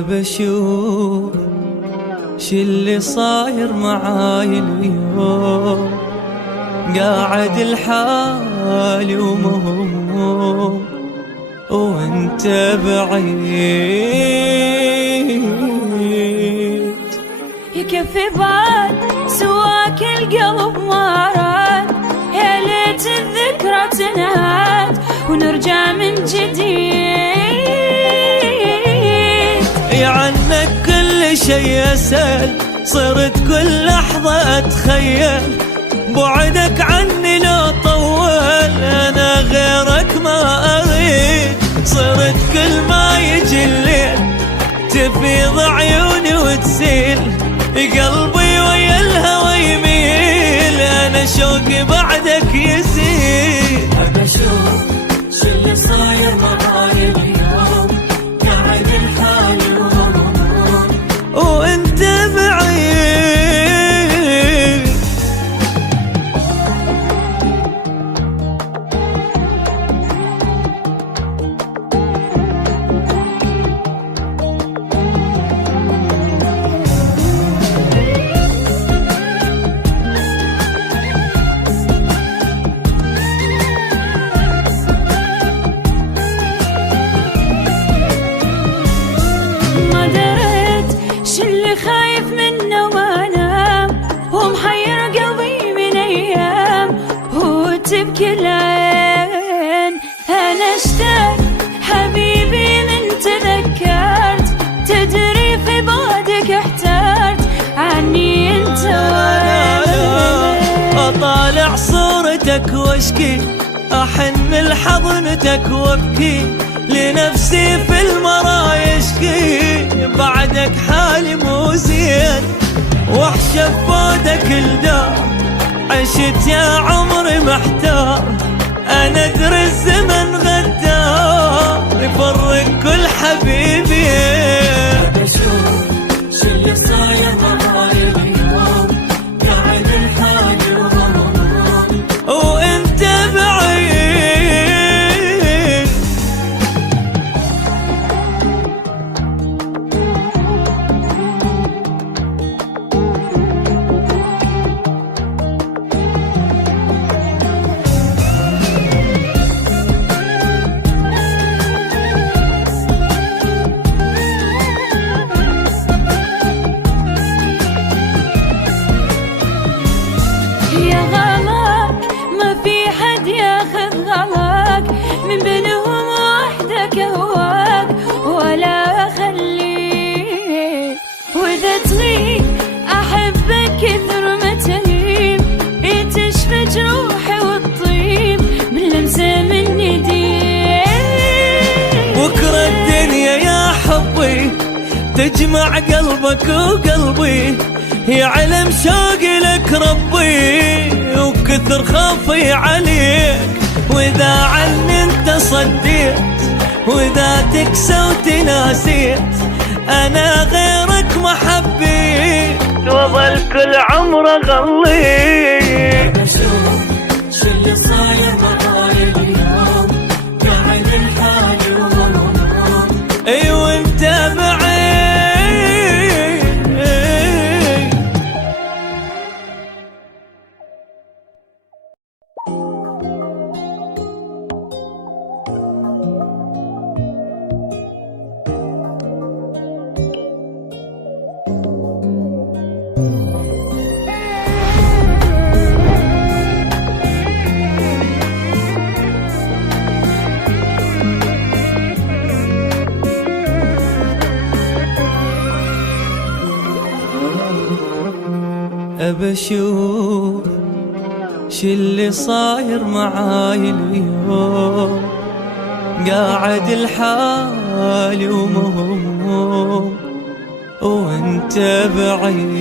أبشوف شي اللي صاير معاي اليوم، قاعد لحالي ومهموم وانت بعيد. يكفي بعد سواك القلب ما راد، يا ليت الذكرى تنهاد ونرجع من جديد. عنك كل شي أسأل، صرت كل لحظة أتخيل بعدك عني لو طول، أنا غيرك ما أريد. صرت كل ما يجي الليل تفيض عيوني وتسيل، قلبي ويا الهوى يميل، أنا شوقي بعدك يزيد. أبشوف شو اللي صاير معاي اليوم، قاعد لحالي ومهموم وانت بعيد. خايف منه وانام ومحير قلبي من ايام وتبكي العين. انا اشتاق حبيبي من تذكرت، تدري في بعدك احترت عني انت وين. اطالع صورتك واشكي، احن لحضنتك وابكي، لنفسي في المرا يشكي، بعدك حالي مو زين. وحشة بودك الدار عشت يا عمري محتار، انا ادري الزمن غدار يفرق كل حبيبين. أبشوف شو اللي صاير معاي اليوم، قاعد لحالي ومهموم وانت بعيد. يا غلاك ما في حد ياخذ غلاك، من بينهم وحدك هواك ولا اخليك. واذا تغيب احبك كثر ما تهيب، تشفى جروحي وتطيب باللمسه من يديك. بكره الدنيا يا حبي تجمع قلبك وقلبي، يعلم شوقي لك ربي وكثر خوفي عليك. واذا عني انت صديت واذا تكسوت ناسيت، انا غيرك ما حبيت واظل كل عمر اغليك. أبشوف شو اللي صاير معاي اليوم، قاعد لحالي ومهموم ايوه انت بعيد. أبشوف شي اللي صاير معاي اليوم، قاعد لحالي ومهموم وانت بعيد.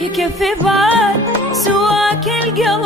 يكفي بعد سواك القلب